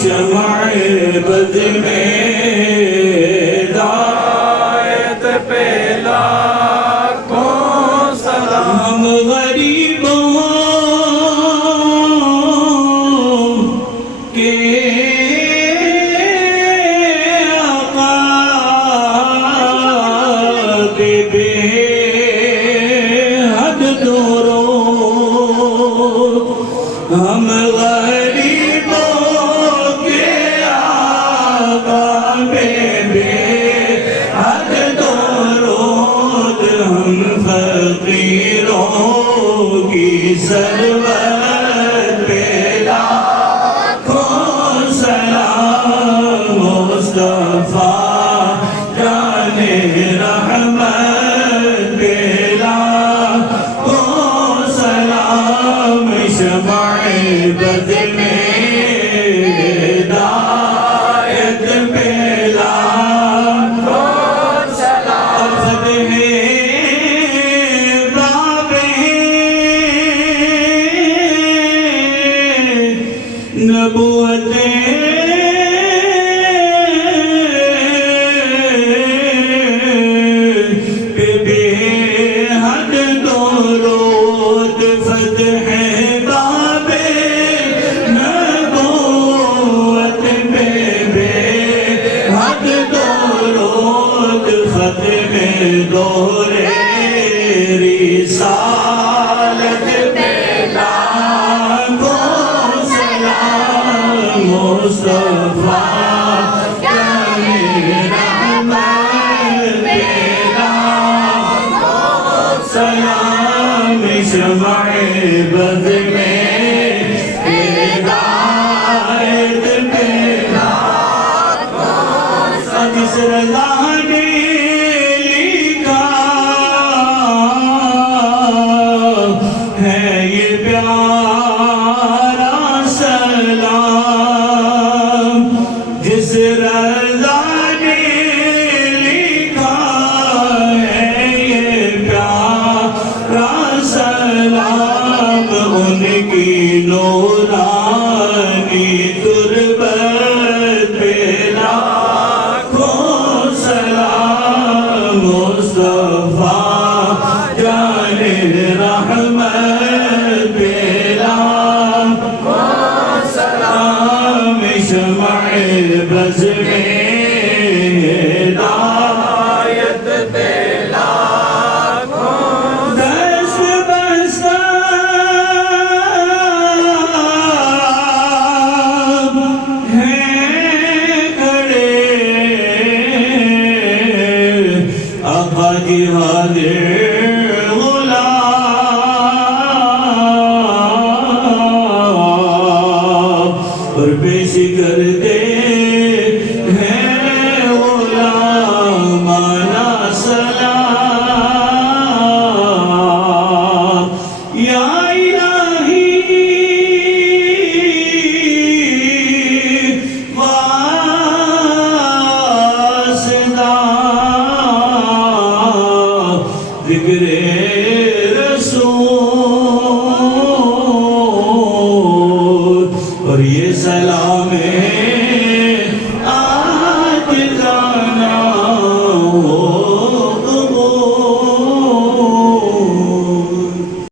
شمع بد میں ہدایت پہ لاکھوں سلام غریبوں کے آقا بے حد درود ہم غریبوں کے آقا بے حد درود ہم فقیروں کی سرورت پہ لاکھوں سلام مصطفیٰ جان رحمت پہ لاکھوں سلام شمع بد میں ہدایت پہ لاکھوں سلام فتح باب نبوت پہ بے حد درود فتح باب نبوت پہ بے حد درود ختم دور رسالت پہ لاکھوں سلام مصطفیٰ جان رحمت پہ لاکھوں سلام شمع بد میں ہدایت پہ لاکھوں سلام جس رضا نے لکھا ہے یہ پیارا سلام جس رضا نے لکھا ہے یہ پیارا سلام ان کی نورانی تربت پہ لاکھوں سلام مصطفیٰ جان رحمت پہ لاکھوں سلام شمع بز میں ہدایت پہ لاکھوں دست بستاب ہیں کھڑے آقا کی حاضر غلام اور بے